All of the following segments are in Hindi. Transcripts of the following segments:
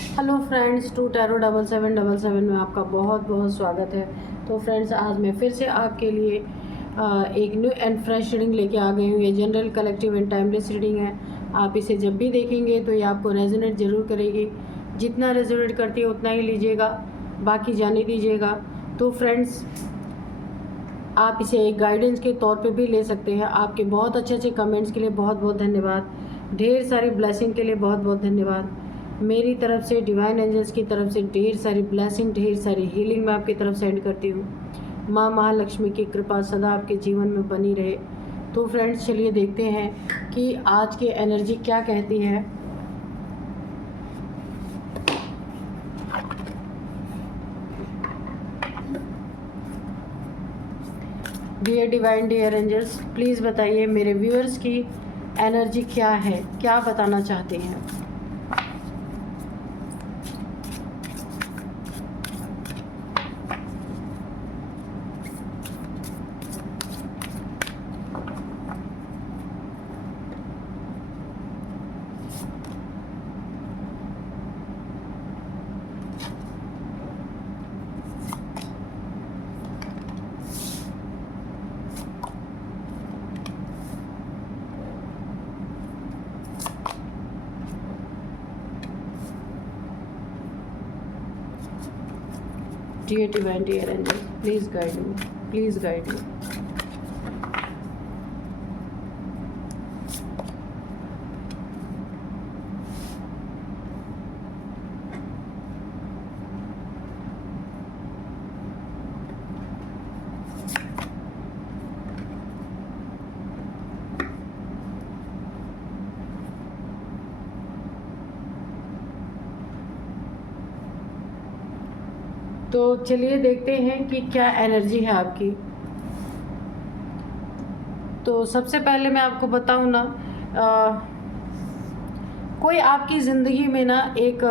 हेलो फ्रेंड्स, टू टैरो 7777 में आपका बहुत बहुत स्वागत है। तो फ्रेंड्स, आज मैं फिर से आपके लिए एक न्यू एंड फ्रेश रीडिंग लेके आ गई हूँ। ये general, collective and timeless reading है। आप इसे जब भी देखेंगे तो ये आपको रेजोनेट ज़रूर करेगी। जितना रेजोनेट करती है उतना ही लीजिएगा, बाकी जाने दीजिएगा। तो फ्रेंड्स, आप इसे एक गाइडेंस के तौर पे भी ले सकते हैं। आपके बहुत अच्छे अच्छे कमेंट्स के लिए बहुत बहुत धन्यवाद। ढेर सारी ब्लेसिंग के लिए बहुत बहुत धन्यवाद। मेरी तरफ से, डिवाइन एंजल्स की तरफ से ढेर सारी ब्लेसिंग, ढेर सारी हीलिंग मैं आपकी तरफ सेंड करती हूँ। माँ महालक्ष्मी की कृपा सदा आपके जीवन में बनी रहे। तो फ्रेंड्स, चलिए देखते हैं कि आज की एनर्जी क्या कहती है। Dear divine, dear angels, please बताइए मेरे व्यूअर्स की एनर्जी क्या है, क्या बताना चाहते हैं। Dear divine, dear angels, please guide me. Please guide me. तो चलिए देखते हैं कि क्या एनर्जी है आपकी। तो सबसे पहले मैं आपको बताऊं ना, कोई आपकी ज़िंदगी में ना एक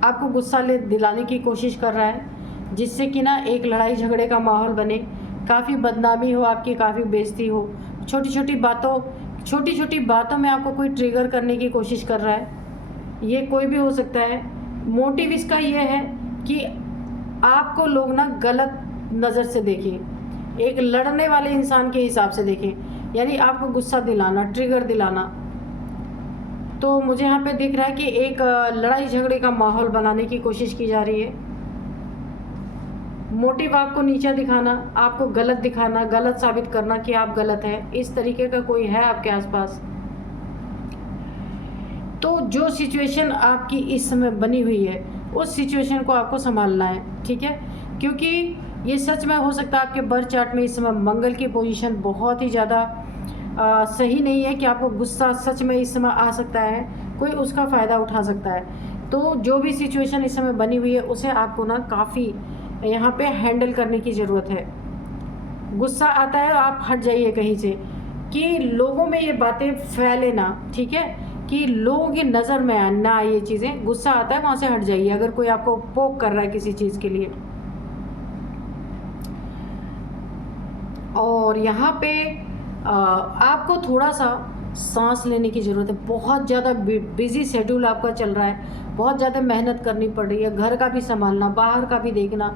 आपको गुस्सा दिलाने की कोशिश कर रहा है, जिससे कि ना एक लड़ाई झगड़े का माहौल बने, काफ़ी बदनामी हो आपकी, काफ़ी बेइज्जती हो। छोटी छोटी बातों में आपको कोई ट्रिगर करने की कोशिश कर रहा है। ये कोई भी हो सकता है। मोटिव इसका ये है कि आपको लोग ना गलत नज़र से देखें, एक लड़ने वाले इंसान के हिसाब से देखें, यानी आपको गुस्सा दिलाना, ट्रिगर दिलाना। तो मुझे यहाँ पे दिख रहा है कि एक लड़ाई झगड़े का माहौल बनाने की कोशिश की जा रही है। मोटिव आपको नीचा दिखाना, आपको गलत दिखाना, गलत साबित करना कि आप गलत हैं, इस तरीके का कोई है आपके आसपास। तो जो सिचुएशन आपकी इस समय बनी हुई है, उस सिचुएशन को आपको संभालना है, ठीक है। क्योंकि ये सच में हो सकता है आपके बर्थ चार्ट में इस समय मंगल की पोजीशन बहुत ही ज़्यादा सही नहीं है कि आपको गुस्सा सच में इस समय आ सकता है, कोई उसका फ़ायदा उठा सकता है। तो जो भी सिचुएशन इस समय बनी हुई है, उसे आपको ना काफ़ी यहाँ पे हैंडल करने की ज़रूरत है। गुस्सा आता है, आप हट जाइए कहीं से, कि लोगों में ये बातें फैले ना, ठीक है, कि लोगों की नज़र में ना ये चीज़ें। गुस्सा आता है, वहाँ से हट जाइए अगर कोई आपको पोक कर रहा है किसी चीज़ के लिए। और यहाँ पे आपको थोड़ा सा सांस लेने की ज़रूरत है। बहुत ज़्यादा बिजी शेड्यूल आपका चल रहा है, बहुत ज़्यादा मेहनत करनी पड़ रही है, घर का भी संभालना, बाहर का भी देखना,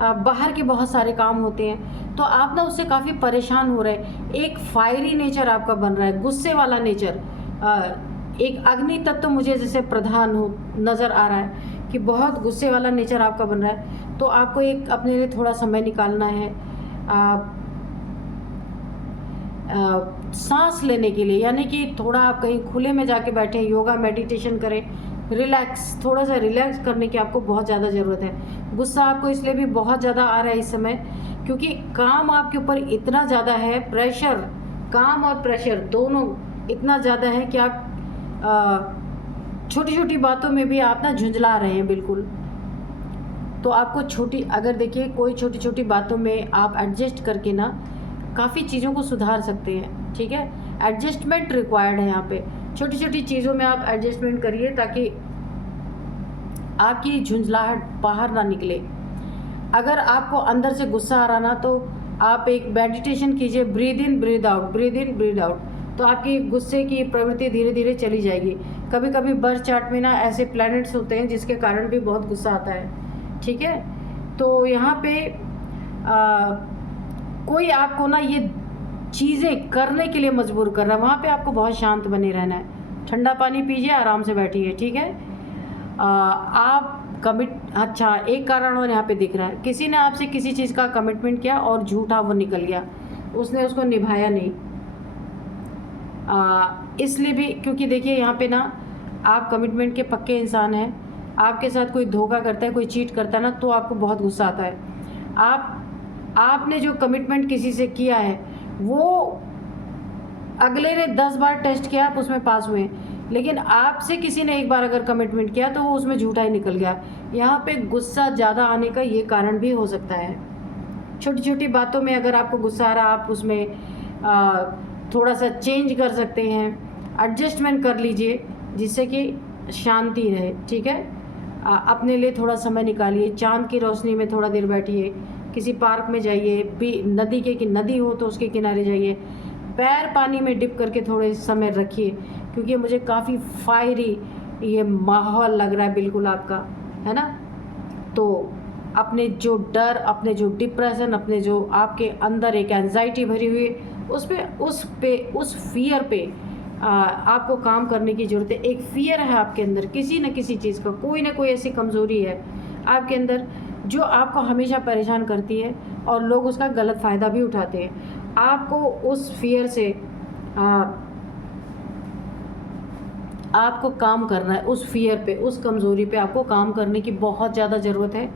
बाहर के बहुत सारे काम होते हैं। तो आप ना उससे काफ़ी परेशान हो रहे हैं। एक फायरी नेचर आपका बन रहा है, गुस्से वाला नेचर, एक अग्नि तत्व तो मुझे जैसे प्रधान हो नज़र आ रहा है कि बहुत गुस्से वाला नेचर आपका बन रहा है। तो आपको एक अपने लिए थोड़ा समय निकालना है सांस लेने के लिए, यानी कि थोड़ा आप कहीं खुले में जाके बैठें, योगा मेडिटेशन करें, रिलैक्स, थोड़ा सा रिलैक्स करने की आपको बहुत ज़्यादा ज़रूरत है। गुस्सा आपको इसलिए भी बहुत ज़्यादा आ रहा है इस समय, क्योंकि काम आपके ऊपर इतना ज़्यादा है, प्रेशर, काम और प्रेशर दोनों इतना ज़्यादा है कि आप छोटी छोटी बातों में भी आप ना झुंझला रहे हैं बिल्कुल। तो आपको अगर देखिए, कोई छोटी छोटी बातों में आप एडजस्ट करके ना काफ़ी चीज़ों को सुधार सकते हैं, ठीक है। एडजस्टमेंट रिक्वायर्ड है यहाँ पे। छोटी छोटी चीज़ों में आप एडजस्टमेंट करिए ताकि आपकी झुंझलाहट बाहर ना निकले। अगर आपको अंदर से गुस्सा आ रहा ना, तो आप एक मेडिटेशन कीजिए, breathe in breathe out, breathe in breathe out. तो आपकी गुस्से की प्रवृत्ति धीरे धीरे चली जाएगी। कभी कभी बर्थ चार्ट में ना ऐसे प्लैनेट्स होते हैं जिसके कारण भी बहुत गुस्सा आता है, ठीक है। तो यहाँ पे कोई आपको ना ये चीज़ें करने के लिए मजबूर कर रहा है, वहाँ पे आपको बहुत शांत बने रहना है। ठंडा पानी पीजिए, आराम से बैठिए, ठीक है। आप अच्छा, एक कारण और यहाँ पे दिख रहा है, किसी ने आपसे किसी चीज़ का कमिटमेंट किया और झूठा वो निकल गया, उसने उसको निभाया नहीं। इसलिए भी, क्योंकि देखिए यहाँ पे ना आप कमिटमेंट के पक्के इंसान हैं। आपके साथ कोई धोखा करता है, कोई चीट करता है ना, तो आपको बहुत गुस्सा आता है। आपने जो कमिटमेंट किसी से किया है वो अगले ने 10 बार टेस्ट किया, आप उसमें पास हुए, लेकिन आपसे किसी ने एक बार अगर कमिटमेंट किया तो वो उसमें झूठा ही निकल गया। यहाँ पे गुस्सा ज़्यादा आने का ये कारण भी हो सकता है। छोटी छोटी बातों में अगर आपको गुस्सा आ रहा, आप उसमें थोड़ा सा चेंज कर सकते हैं, एडजस्टमेंट कर लीजिए जिससे कि शांति रहे, ठीक है। अपने लिए थोड़ा समय निकालिए, चांद की रोशनी में थोड़ा देर बैठिए, किसी पार्क में जाइए, नदी हो तो उसके किनारे जाइए, पैर पानी में डिप करके थोड़े समय रखिए, क्योंकि मुझे काफ़ी फायरी ये माहौल लग रहा है बिल्कुल आपका, है ना। तो अपने जो डर, अपने जो डिप्रेशन, अपने जो आपके अंदर एक एंजाइटी भरी हुई, उस फियर पे आपको काम करने की ज़रूरत है। एक फियर है आपके अंदर किसी न किसी चीज़ का, कोई ना कोई ऐसी कमज़ोरी है आपके अंदर जो आपको हमेशा परेशान करती है और लोग उसका गलत फ़ायदा भी उठाते हैं। आपको उस फियर से आपको काम करना है, उस फियर पे, उस कमज़ोरी पे आपको काम करने की बहुत ज़्यादा ज़रूरत है।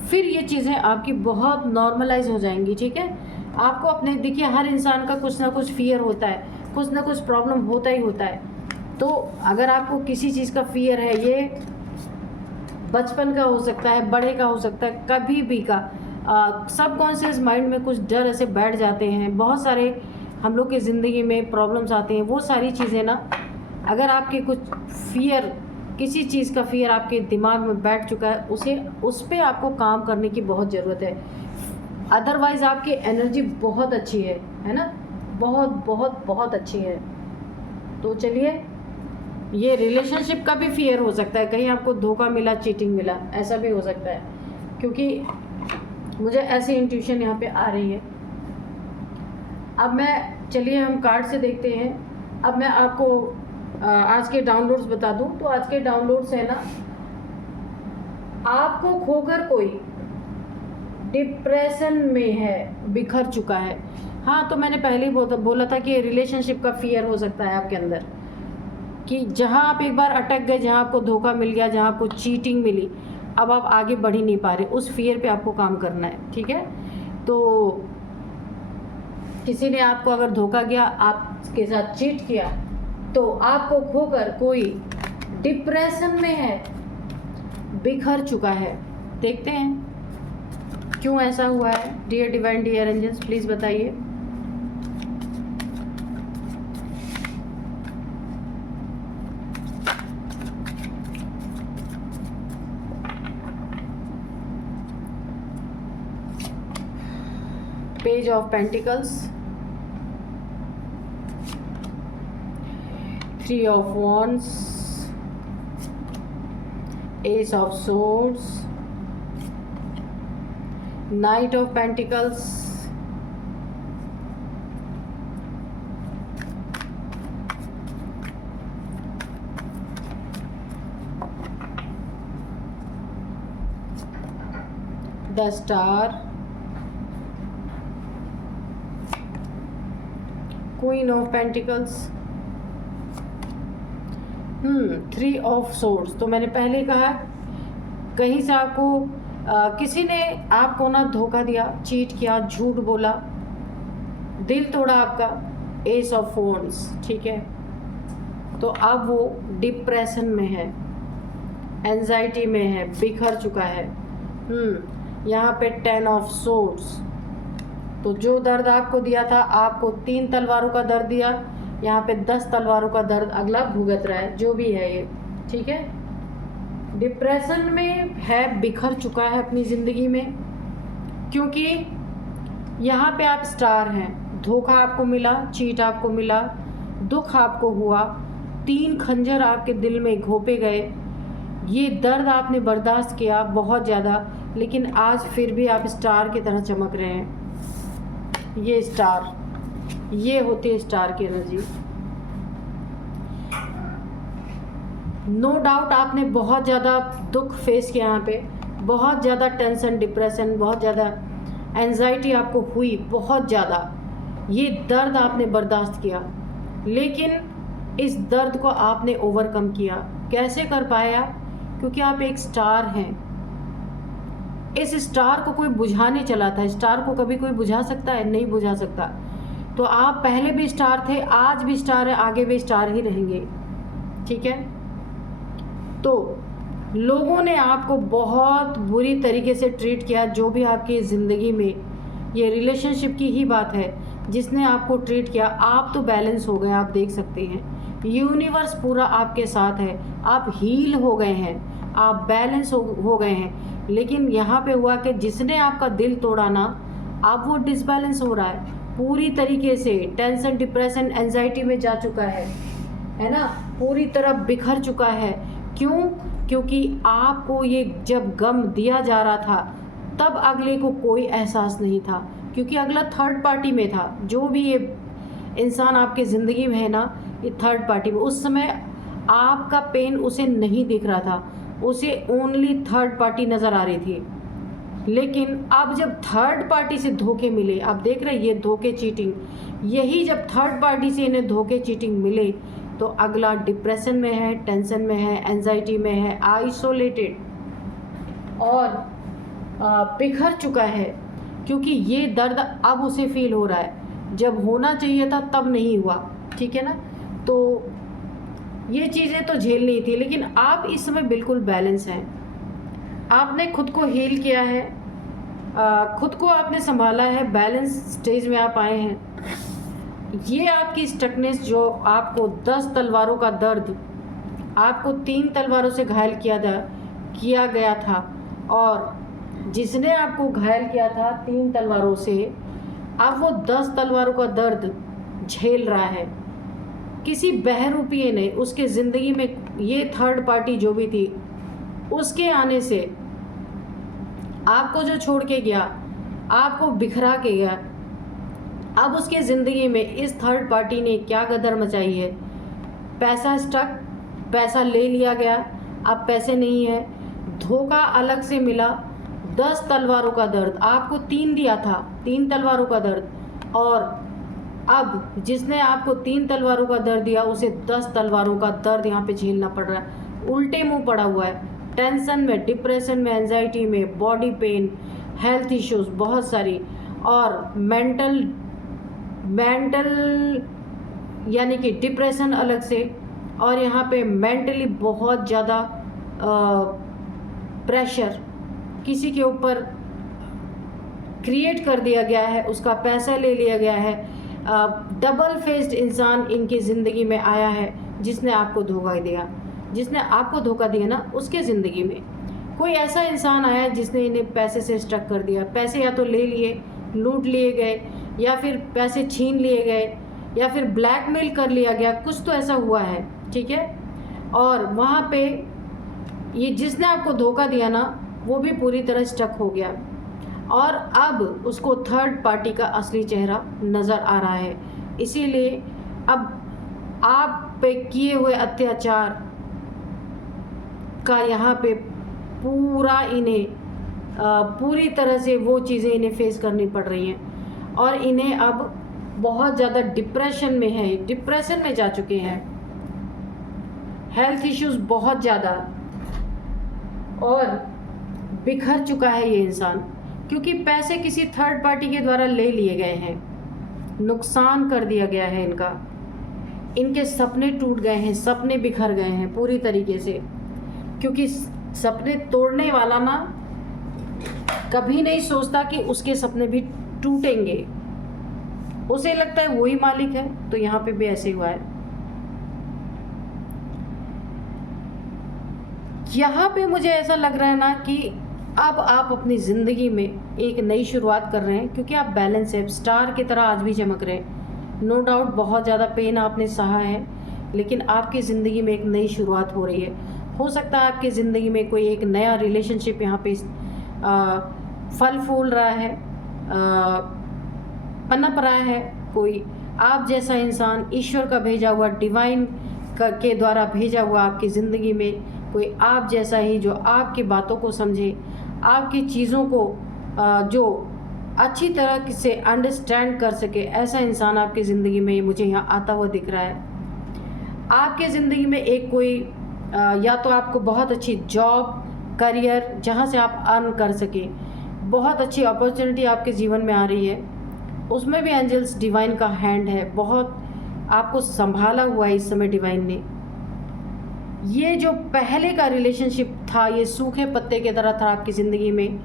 फिर ये चीज़ें आपकी बहुत नॉर्मलाइज हो जाएंगी, ठीक है। आपको अपने, देखिए हर इंसान का कुछ ना कुछ फियर होता है, कुछ ना कुछ प्रॉब्लम होता ही होता है। तो अगर आपको किसी चीज़ का फियर है, ये बचपन का हो सकता है, बड़े का हो सकता है, कभी भी का, सबकॉन्शियस माइंड में कुछ डर ऐसे बैठ जाते हैं। बहुत सारे हम लोग की ज़िंदगी में प्रॉब्लम्स आते हैं, वो सारी चीज़ें ना, अगर आपके कुछ फियर, किसी चीज़ का फियर आपके दिमाग में बैठ चुका है, उस पर आपको काम करने की बहुत ज़रूरत है। अदरवाइज़ आपकी एनर्जी बहुत अच्छी है ना, बहुत बहुत बहुत अच्छी है। तो चलिए, ये रिलेशनशिप का भी फियर हो सकता है, कहीं आपको धोखा मिला, चीटिंग मिला, ऐसा भी हो सकता है, क्योंकि मुझे ऐसी इंट्यूशन यहाँ पे आ रही है। अब चलिए हम कार्ड से देखते हैं। अब मैं आपको आज के डाउनलोड्स बता दूं, तो आज के डाउनलोड्स है ना, आपको खोकर कोई डिप्रेशन में है, बिखर चुका है। हाँ, तो मैंने पहले ही बोला था कि रिलेशनशिप का फियर हो सकता है आपके अंदर, कि जहाँ आप एक बार अटक गए, जहाँ आपको धोखा मिल गया, जहाँ आपको चीटिंग मिली, अब आप आगे बढ़ ही नहीं पा रहे, उस फियर पे आपको काम करना है, ठीक है। तो किसी ने आपको अगर धोखा किया, आपके साथ चीट किया, तो आपको खोकर कोई डिप्रेशन में है, बिखर चुका है। देखते हैं क्यों ऐसा हुआ है। Dear divine, dear angels, please बताइए। Page of pentacles, 3 of wands, ace of swords, knight of pentacles, the star, queen of pentacles, 3 of swords। तो मैंने पहले कहा, कहीं से आपको किसी ने आपको ना धोखा दिया, चीट किया, झूठ बोला, दिल तोड़ा आपका, एस ऑफ wands, ठीक है। तो अब वो डिप्रेशन में है, एंजाइटी में है, बिखर चुका है। यहाँ पे 10 of swords। तो जो दर्द आपको दिया था, आपको 3 तलवारों का दर्द दिया, यहाँ पे 10 तलवारों का दर्द अगला भुगत रहा है, जो भी है ये, ठीक है। डिप्रेशन में है, बिखर चुका है अपनी ज़िंदगी में, क्योंकि यहाँ पे आप स्टार हैं। धोखा आपको मिला, चीट आपको मिला, दुख आपको हुआ, 3 खंजर आपके दिल में घोंपे गए, ये दर्द आपने बर्दाश्त किया बहुत ज़्यादा, लेकिन आज फिर भी आप स्टार की तरह चमक रहे हैं। ये स्टार, ये होती है स्टार की एनर्जी। नो डाउट आपने बहुत ज़्यादा दुख फेस किया, यहाँ पे बहुत ज़्यादा टेंशन, डिप्रेशन, बहुत ज़्यादा एंजाइटी आपको हुई, बहुत ज़्यादा ये दर्द आपने बर्दाश्त किया, लेकिन इस दर्द को आपने ओवरकम किया। कैसे कर पाया? क्योंकि आप एक स्टार हैं। इस स्टार को कोई बुझाने चला था। स्टार को कभी कोई बुझा सकता है? नहीं बुझा सकता। तो आप पहले भी स्टार थे, आज भी स्टार है, आगे भी स्टार ही रहेंगे। ठीक है? तो लोगों ने आपको बहुत बुरी तरीके से ट्रीट किया, जो भी आपकी ज़िंदगी में, ये रिलेशनशिप की ही बात है, जिसने आपको ट्रीट किया। आप तो बैलेंस हो गए, आप देख सकते हैं यूनिवर्स पूरा आपके साथ है, आप हील हो गए हैं, आप बैलेंस हो गए हैं। लेकिन यहाँ पे हुआ कि जिसने आपका दिल तोड़ा ना, अब वो डिसबैलेंस हो रहा है पूरी तरीके से, टेंशन, डिप्रेशन, एंजाइटी में जा चुका है ना, पूरी तरह बिखर चुका है। क्यों? क्योंकि आपको ये जब गम दिया जा रहा था, तब अगले को कोई एहसास नहीं था, क्योंकि अगला थर्ड पार्टी में था। जो भी ये इंसान आपकी ज़िंदगी में है ना, ये थर्ड पार्टी में, उस समय आपका पेन उसे नहीं दिख रहा था, उसे ओनली थर्ड पार्टी नज़र आ रही थी। लेकिन अब जब थर्ड पार्टी से धोखे मिले, आप देख रहे हैं ये धोखे, चीटिंग, यही जब थर्ड पार्टी से इन्हें धोखे, चीटिंग मिले, तो अगला डिप्रेशन में है, टेंशन में है, एंजाइटी में है, आइसोलेटेड और बिखर चुका है, क्योंकि ये दर्द अब उसे फील हो रहा है। जब होना चाहिए था तब नहीं हुआ। ठीक है ना? तो ये चीज़ें तो झेलनी थी, लेकिन आप इस समय बिल्कुल बैलेंस हैं। आपने खुद को हील किया है, खुद को आपने संभाला है, बैलेंस स्टेज में आप आए हैं। ये आपकी स्टकनेस, जो आपको 10 तलवारों का दर्द, आपको 3 तलवारों से घायल किया गया था, और जिसने आपको घायल किया था 3 तलवारों से, अब वो 10 तलवारों का दर्द झेल रहा है। किसी बहरूपीय ने उसके ज़िंदगी में, ये थर्ड पार्टी जो भी थी, उसके आने से आपको जो छोड़ के गया, आपको बिखरा के गया, अब उसके ज़िंदगी में इस थर्ड पार्टी ने क्या गदर मचाई है। पैसा स्टक, पैसा ले लिया गया, अब पैसे नहीं है, धोखा अलग से मिला, 10 तलवारों का दर्द, आपको 3 दिया था, 3 तलवारों का दर्द, और अब जिसने आपको 3 तलवारों का दर्द दिया, उसे 10 तलवारों का दर्द यहाँ पे झेलना पड़ रहा है। उल्टे मुंह पड़ा हुआ है, टेंशन में, डिप्रेशन में, एंजाइटी में, बॉडी पेन, हेल्थ इश्यूज बहुत सारी, और मेंटल यानी कि डिप्रेशन अलग से, और यहाँ पे मेंटली बहुत ज़्यादा प्रेशर किसी के ऊपर क्रिएट कर दिया गया है, उसका पैसा ले लिया गया है। डबल फेस्ड इंसान इनकी ज़िंदगी में आया है, जिसने आपको धोखा दिया, जिसने आपको धोखा दिया ना, उसके ज़िंदगी में कोई ऐसा इंसान आया है जिसने इन्हें पैसे से स्टक कर दिया। पैसे या तो ले लिए, लूट लिए गए, या फिर पैसे छीन लिए गए, या फिर ब्लैकमेल कर लिया गया, कुछ तो ऐसा हुआ है। ठीक है? और वहाँ पे ये जिसने आपको धोखा दिया ना, वो भी पूरी तरह स्टक हो गया, और अब उसको थर्ड पार्टी का असली चेहरा नज़र आ रहा है। इसीलिए अब आप पे किए हुए अत्याचार का यहाँ पे पूरा इन्हें पूरी तरह से वो चीज़ें इन्हें फेस करनी पड़ रही हैं, और इन्हें अब बहुत ज़्यादा डिप्रेशन में है, डिप्रेशन में जा चुके हैं, हेल्थ इश्यूज बहुत ज़्यादा, और बिखर चुका है ये इंसान, क्योंकि पैसे किसी थर्ड पार्टी के द्वारा ले लिए गए हैं, नुकसान कर दिया गया है इनका, इनके सपने टूट गए हैं, सपने बिखर गए हैं पूरी तरीके से। क्योंकि सपने तोड़ने वाला ना कभी नहीं सोचता कि उसके सपने भी टूटेंगे, उसे लगता है वही मालिक है। तो यहाँ पे भी ऐसे हुआ है। यहाँ पे मुझे ऐसा लग रहा है ना कि अब आप अपनी ज़िंदगी में एक नई शुरुआत कर रहे हैं, क्योंकि आप बैलेंस है, स्टार की तरह आज भी चमक रहे हैं। नो डाउट बहुत ज़्यादा पेन आपने सहा है, लेकिन आपकी ज़िंदगी में एक नई शुरुआत हो रही है। हो सकता है आपकी ज़िंदगी में कोई एक नया रिलेशनशिप यहाँ पे फल फूल रहा है, पनप रहा है। कोई आप जैसा इंसान, ईश्वर का भेजा हुआ, डिवाइन के द्वारा भेजा हुआ आपकी ज़िंदगी में कोई आप जैसा ही, जो आपकी बातों को समझे, आपकी चीज़ों को जो अच्छी तरह से अंडरस्टैंड कर सके, ऐसा इंसान आपकी ज़िंदगी में मुझे यहाँ आता हुआ दिख रहा है। आपके ज़िंदगी में एक कोई या तो आपको बहुत अच्छी जॉब, करियर जहाँ से आप अर्न कर सके, बहुत अच्छी अपॉर्चुनिटी आपके जीवन में आ रही है, उसमें भी एंजल्स डिवाइन का हैंड है, बहुत आपको संभाला हुआ है इस समय डिवाइन ने। ये जो पहले का रिलेशनशिप था, ये सूखे पत्ते की तरह था आपकी ज़िंदगी में,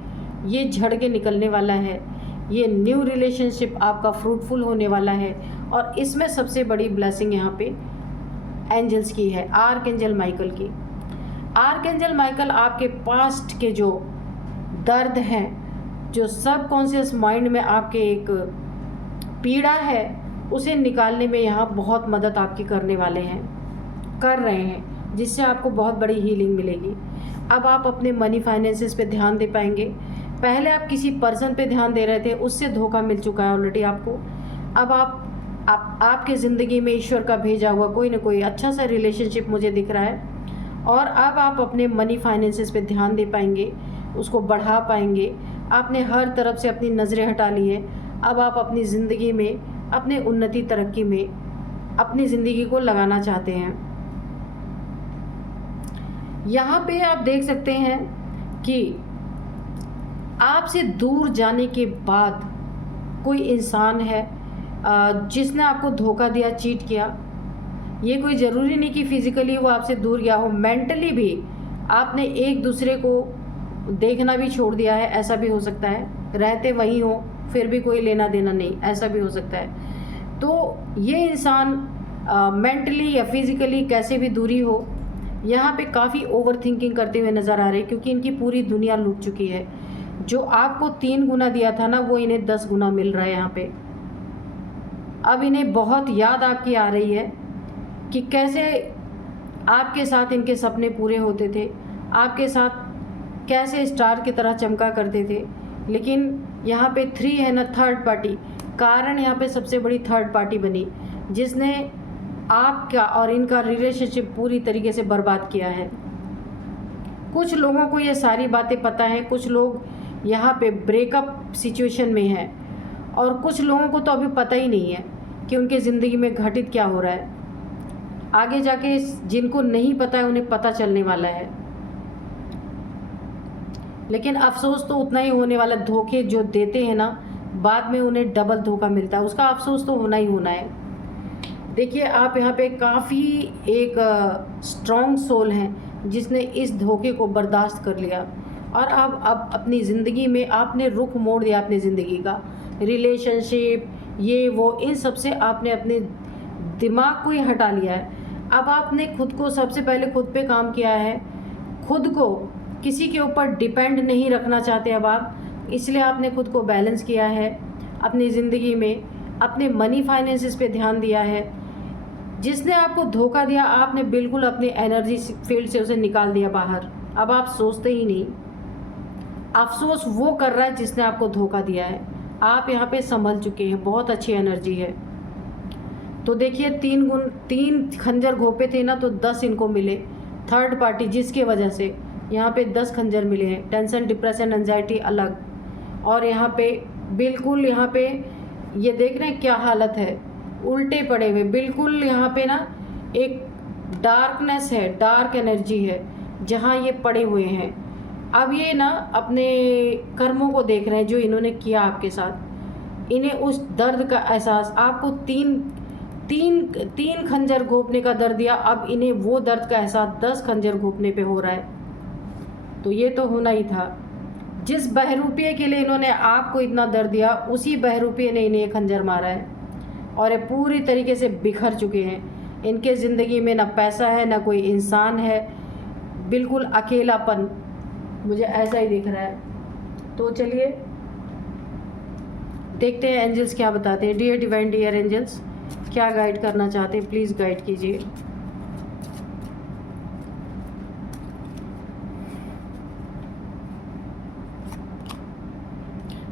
ये झड़ के निकलने वाला है। ये न्यू रिलेशनशिप आपका फ्रूटफुल होने वाला है, और इसमें सबसे बड़ी ब्लेसिंग यहाँ पे एंजल्स की है, आर्कएंजल माइकल की। आर्कएंजल माइकल आपके पास्ट के जो दर्द हैं, जो सबकॉन्शियस माइंड में आपके एक पीड़ा है, उसे निकालने में यहाँ बहुत मदद आपकी करने वाले हैं, कर रहे हैं, जिससे आपको बहुत बड़ी हीलिंग मिलेगी। अब आप अपने मनी फाइनेंसेस पे ध्यान दे पाएंगे। पहले आप किसी पर्सन पे ध्यान दे रहे थे, उससे धोखा मिल चुका है ऑलरेडी आपको। अब आपके ज़िंदगी में ईश्वर का भेजा हुआ कोई ना कोई अच्छा सा रिलेशनशिप मुझे दिख रहा है, और अब आप अपने मनी फाइनेंसेस पे ध्यान दे पाएंगे, उसको बढ़ा पाएंगे। आपने हर तरफ से अपनी नज़रें हटा ली है। अब आप अपनी ज़िंदगी में, अपने उन्नति तरक्की में अपनी ज़िंदगी को लगाना चाहते हैं। यहाँ पे आप देख सकते हैं कि आपसे दूर जाने के बाद कोई इंसान है जिसने आपको धोखा दिया, चीट किया। ये कोई ज़रूरी नहीं कि फिज़िकली वो आपसे दूर गया हो, मेंटली भी आपने एक दूसरे को देखना भी छोड़ दिया है, ऐसा भी हो सकता है। रहते वहीं हो फिर भी कोई लेना देना नहीं, ऐसा भी हो सकता है। तो ये इंसान मेंटली या फिज़िकली कैसे भी दूरी हो, यहाँ पे काफ़ी ओवर थिंकिंग करते हुए नज़र आ रहे हैं, क्योंकि इनकी पूरी दुनिया लूट चुकी है। जो आपको 3 गुना दिया था ना, वो इन्हें 10 गुना मिल रहा है यहाँ पे। अब इन्हें बहुत याद आपकी आ रही है कि कैसे आपके साथ इनके सपने पूरे होते थे, आपके साथ कैसे स्टार की तरह चमका करते थे। लेकिन यहाँ पे 3 है ना, थर्ड पार्टी, कारण यहाँ पे सबसे बड़ी थर्ड पार्टी बनी, जिसने आपका और इनका रिलेशनशिप पूरी तरीके से बर्बाद किया है। कुछ लोगों को ये सारी बातें पता है, कुछ लोग यहाँ पे ब्रेकअप सिचुएशन में हैं, और कुछ लोगों को तो अभी पता ही नहीं है कि उनके ज़िंदगी में घटित क्या हो रहा है। आगे जाके जिनको नहीं पता है उन्हें पता चलने वाला है। लेकिन अफसोस तो उतना ही होने वाला, धोखे जो देते हैं ना, बाद में उन्हें डबल धोखा मिलता है, उसका अफसोस तो होना ही होना है। देखिए, आप यहाँ पे काफ़ी एक स्ट्रॉन्ग सोल हैं जिसने इस धोखे को बर्दाश्त कर लिया, और अब अपनी ज़िंदगी में आपने रुख मोड़ दिया अपनी ज़िंदगी का। रिलेशनशिप, ये वो, इन सब से आपने अपने दिमाग को ही हटा लिया है। अब आपने खुद को, सबसे पहले खुद पे काम किया है, खुद को किसी के ऊपर डिपेंड नहीं रखना चाहते अब आप, इसलिए आपने खुद को बैलेंस किया है अपनी ज़िंदगी में, अपने मनी फाइनेंसेस पे ध्यान दिया है। जिसने आपको धोखा दिया, आपने बिल्कुल अपनी एनर्जी फील्ड से उसे निकाल दिया बाहर। अब आप सोचते ही नहीं, अफसोस वो कर रहा है जिसने आपको धोखा दिया है। आप यहाँ पे संभल चुके हैं, बहुत अच्छी एनर्जी है। तो देखिए, 3 खंजर घोंपे थे ना, तो 10 इनको मिले। थर्ड पार्टी जिसके वजह से यहाँ पे 10 खंजर मिले हैं। टेंशन, डिप्रेशन, एंजाइटी अलग, और यहाँ पे बिल्कुल, यहाँ पे ये देख रहे हैं क्या हालत है, उल्टे पड़े हुए बिल्कुल। यहाँ पे ना एक डार्कनेस है, डार्क एनर्जी है जहाँ ये पड़े हुए हैं। अब ये ना अपने कर्मों को देख रहे हैं जो इन्होंने किया आपके साथ। इन्हें उस दर्द का एहसास, आपको तीन खंजर घोंपने का दर्द दिया, अब इन्हें वो दर्द का एहसास 10 खंजर घोंपने पे हो रहा है। तो ये तो होना ही था। जिस बहरूपिये के लिए इन्होंने आपको इतना दर्द दिया, उसी बहरूपिये ने इन्हें खंजर मारा है, और ये पूरी तरीके से बिखर चुके हैं। इनके ज़िंदगी में ना पैसा है, ना कोई इंसान है, बिल्कुल अकेलापन, मुझे ऐसा ही दिख रहा है। तो चलिए देखते हैं एंजल्स क्या बताते हैं। डियर डिवाइन, डियर एंजल्स, क्या गाइड करना चाहते हैं, प्लीज़ गाइड कीजिए।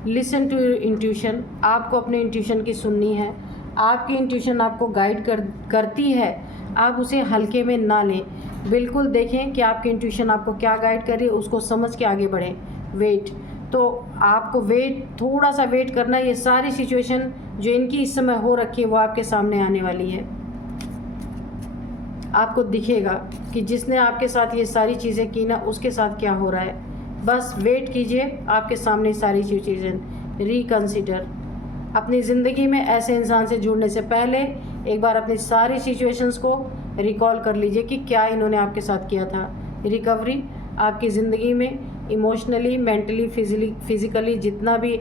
लिसन टू योर इंट्यूशन, आपको अपने इंट्यूशन की सुननी है। आपकी इंट्यूशन आपको गाइड करती है, आप उसे हल्के में ना लें। बिल्कुल देखें कि आपकी इंट्यूशन आपको क्या गाइड कर रही है, उसको समझ के आगे बढ़ें। वेट, तो आपको थोड़ा सा वेट करना है। ये सारी सिचुएशन जो इनकी इस समय हो रखी है वो आपके सामने आने वाली है। आपको दिखेगा कि जिसने आपके साथ ये सारी चीज़ें की ना, उसके साथ क्या हो रहा है। बस वेट कीजिए, आपके सामने सारी चीज़ें। रिकंसिडर, अपनी ज़िंदगी में ऐसे इंसान से जुड़ने से पहले एक बार अपनी सारी सिचुएशंस को रिकॉल कर लीजिए कि क्या इन्होंने आपके साथ किया था। रिकवरी, आपकी ज़िंदगी में इमोशनली, मेंटली, फिज़िकली जितना भी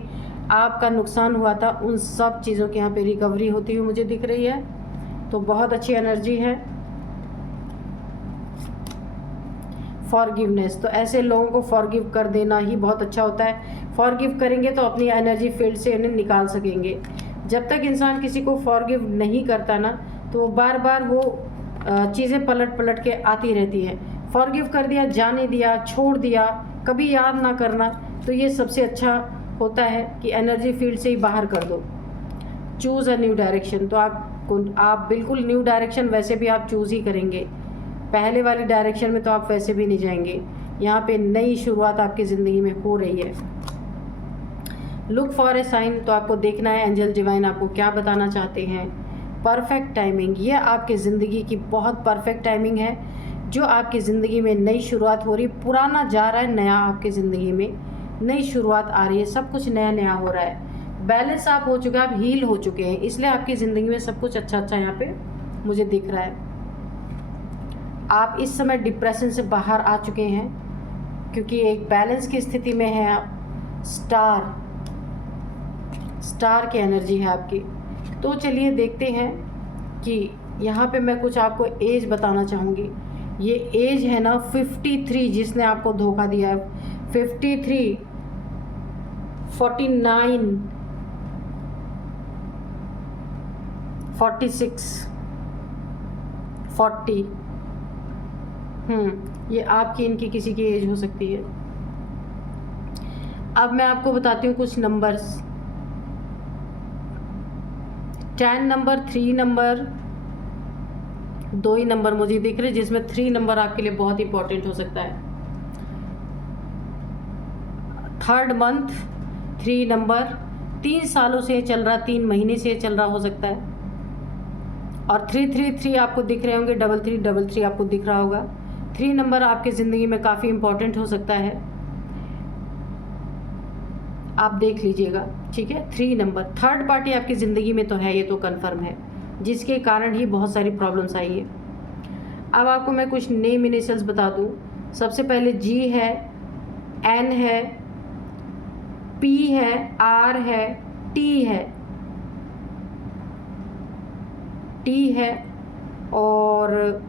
आपका नुकसान हुआ था, उन सब चीज़ों की यहाँ पे रिकवरी होती हुई मुझे दिख रही है। तो बहुत अच्छी एनर्जी है। फॉरगिवनेस, तो ऐसे लोगों को फॉरगिव कर देना ही बहुत अच्छा होता है। फॉरगिव करेंगे तो अपनी एनर्जी फील्ड से इन्हें निकाल सकेंगे। जब तक इंसान किसी को फॉरगिव नहीं करता ना, तो बार बार वो चीज़ें पलट पलट के आती रहती हैं। फॉरगिव कर दिया, जाने दिया, छोड़ दिया, कभी याद ना करना, तो ये सबसे अच्छा होता है कि एनर्जी फील्ड से ही बाहर कर दो। चूज़ अ न्यू डायरेक्शन, तो आप बिल्कुल न्यू डायरेक्शन वैसे भी आप चूज़ ही करेंगे। पहले वाली डायरेक्शन में तो आप वैसे भी नहीं जाएंगे। यहाँ पे नई शुरुआत आपकी ज़िंदगी में हो रही है। लुक फॉर ए साइन, तो आपको देखना है एंजल डिवाइन आपको क्या बताना चाहते हैं। परफेक्ट टाइमिंग, ये आपकी ज़िंदगी की बहुत परफेक्ट टाइमिंग है, जो आपकी ज़िंदगी में नई शुरुआत हो रही। पुराना जा रहा है, नया आपकी ज़िंदगी में नई शुरुआत आ रही है। सब कुछ नया नया हो रहा है। बैलेंस आप हो चुके हैं, आप हील हो चुके हैं, इसलिए आपकी ज़िंदगी में सब कुछ अच्छा अच्छा यहाँ पे मुझे दिख रहा है। आप इस समय डिप्रेशन से बाहर आ चुके हैं, क्योंकि एक बैलेंस की स्थिति में है आप। स्टार की एनर्जी है आपकी। तो चलिए देखते हैं कि यहाँ पे मैं कुछ आपको एज बताना चाहूँगी। ये एज है ना 53, जिसने आपको धोखा दिया है। 53, 49, 46, 40, ये आपकी इनकी किसी की एज हो सकती है। अब मैं आपको बताती हूँ कुछ नंबर्स। 10 नंबर, 3 नंबर, 2 ही नंबर मुझे दिख रहे, जिसमें 3 नंबर आपके लिए बहुत इंपॉर्टेंट हो सकता है। 3rd मंथ, 3 नंबर, 3 सालों से ये चल रहा, 3 महीने से ये चल रहा हो सकता है। और 333 आपको दिख रहे होंगे, 3333 आपको दिख रहा होगा। 3 नंबर आपकी ज़िंदगी में काफ़ी इंपॉर्टेंट हो सकता है, आप देख लीजिएगा, ठीक है। 3 नंबर, थर्ड पार्टी आपकी ज़िंदगी में तो है, ये तो कन्फर्म है, जिसके कारण ही बहुत सारी प्रॉब्लम्स आई है। अब आपको मैं कुछ नेम इनिशियल्स बता दूं। सबसे पहले G है, N है, P है, R है, T है और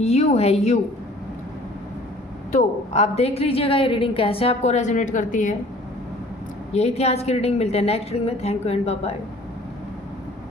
U है, U। तो आप देख लीजिएगा ये रीडिंग कैसे आपको रेजोनेट करती है। यही थी आज की रीडिंग। मिलते हैं नेक्स्ट रीडिंग में। Thank you and bye bye.